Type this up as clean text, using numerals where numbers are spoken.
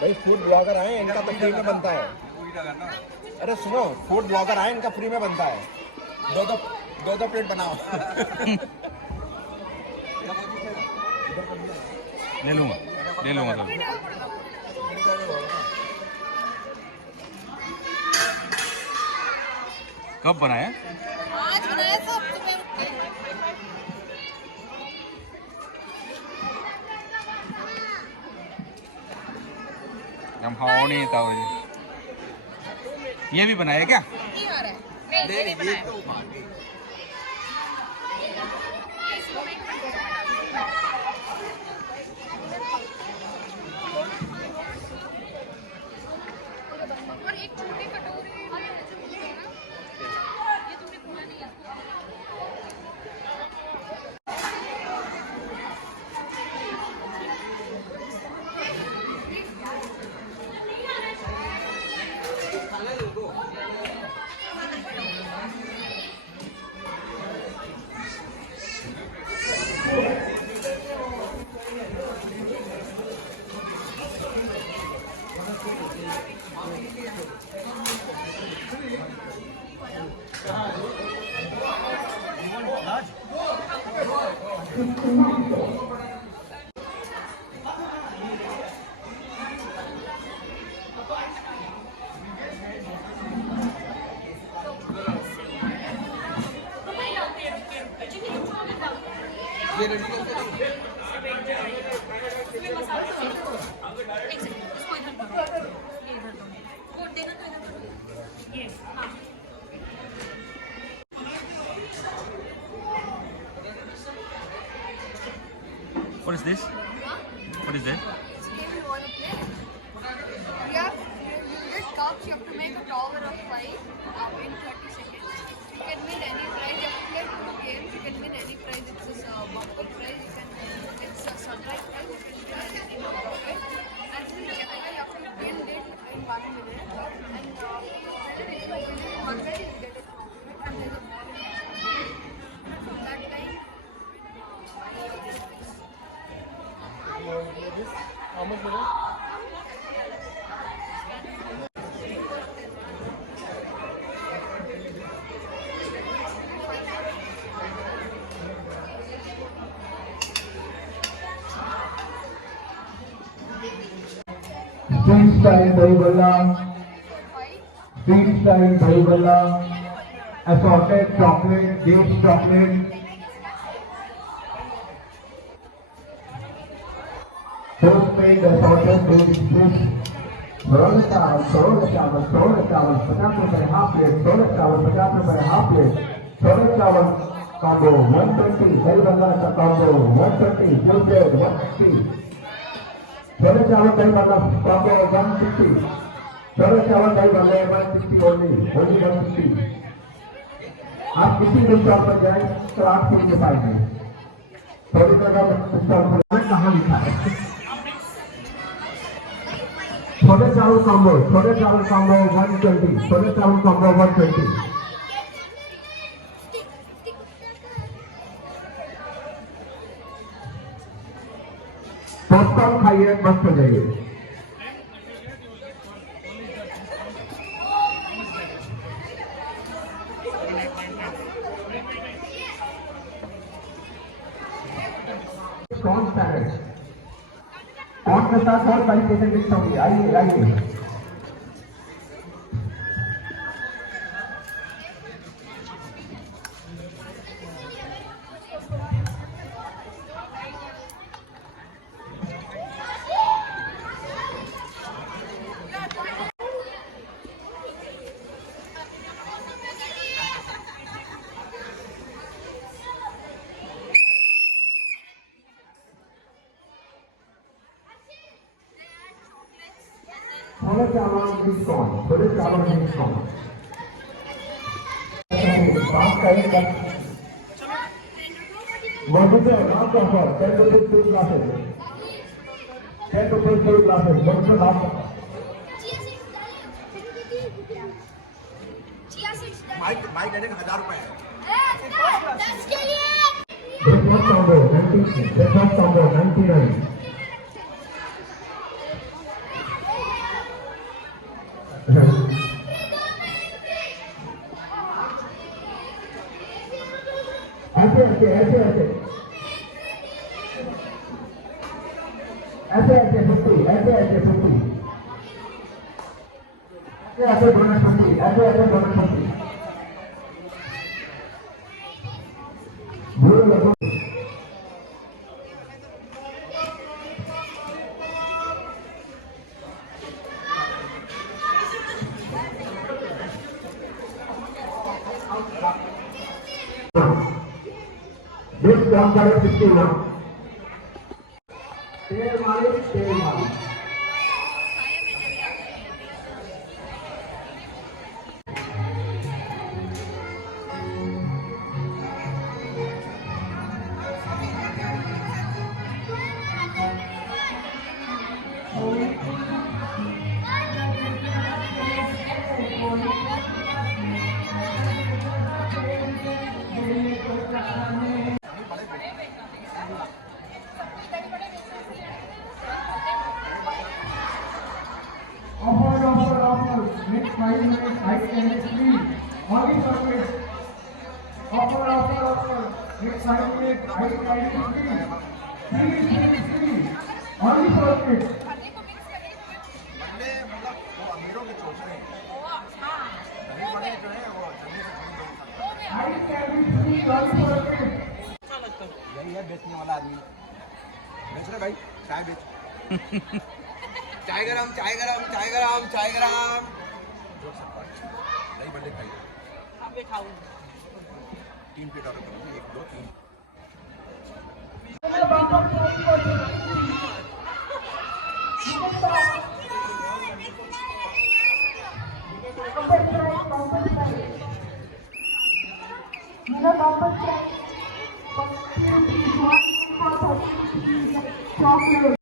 भाई food blogger आए, इनका तो फ्री में बनता है। अरे सुनो, फूड ब्लॉगर आए, इनका फ्री में बनता है। दो प्लेट बनाओ। ले लूँगा सब। कब बनाया? आज बनाया सब सुबह उठ के। हम खाओ नहीं था ये भी बनाया क्या? नहीं आ रहा है। नहीं, ये नहीं बनाया। और एक छोटी कटोरी में ये तुमने खोला नहीं है। What is this? What is that? You have to make a tower of 5 in 30 seconds. You can win any prize. You have to play 2 games. You can win any prize. It's a bumper prize. It's a sunrise prize. You can win anything out of it. And then you have to build it in 1 minute. And if you win in 1 minute, you get a compliment. And there's a ball in it. From that time, How much is it? Street style dahi balla, street style dahi balla, assorted chocolate, dates chocolate, postpaid assorted daily fish, roll चावल, 50 रुपए half plate, roll चावल 50 रुपए half plate, roll चावल combo 120, dahi balla का combo 120, full plate 160. छोले चावल दही वाला कॉम्बो 150, छोले चावल दही वाले 160 ओनली 150। आप किसी भी शॉप पर जाए तो आपको ये पाएंगे। थोड़ी जगह स्टॉल पर कहाँ लिखा है? छोले चावल कॉम्बो 120, छोले चावल कॉम्बो 120। पॉपकॉर्न खाइए, मस्त हो जाइए। कौन सा है? कौन के साथ और 22% डिस्काउंट? आइए आइए। छोले चावल डिस्काउंट, छोले चावल डिस्काउंट। मौजूद है लास्ट ऑफर 10 रुपीज 2 ग्लासेस, 10 रुपीज 2 ग्लासेस, मौजूद लास्ट ऑफर। माइक देने का 1000 रुपए है। Breakfast combo 99। ऐसे ऐसे 50, ऐसे ऐसे 50, ऐसे ऐसे डोनट 50, ऐसे ऐसे डोनट 50। भूल लगो this number is 51. तेल मालिक तेल मालिक offer. Next 5 minutes, I can free. Only for minutes. Offer. Next 5 minutes, I can free. Free. Only for minutes. बंदे मतलब वो अमीरों के चोचले हैं गरीब बड़े जो है वो जल्दी से I can be free. Only for minutes. यही है बेचने वाला आदमी बेच रहे भाई चाय बेच चाय गरम जोक सकता है दही बल्ले खाइए खाऊं 3 प्लेट ऑर्डर करूँगी 1 2 3 chocolate.